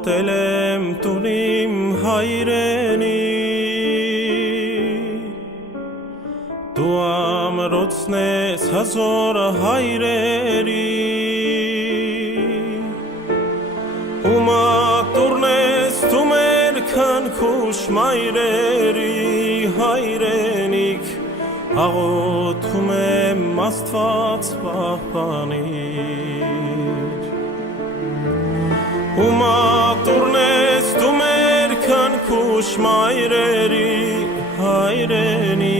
Ոտելեմ տունիմ հայրենի Դու ամրոցն ես հազոր հայրերի Ու մատուրն ես դու մեր քնքուշ մայրերի հայրենիք Աղոթում եմ Աստված պահպանիր Ու մատուրն ես դու մեր քնքուշ մայրերի հայրենիք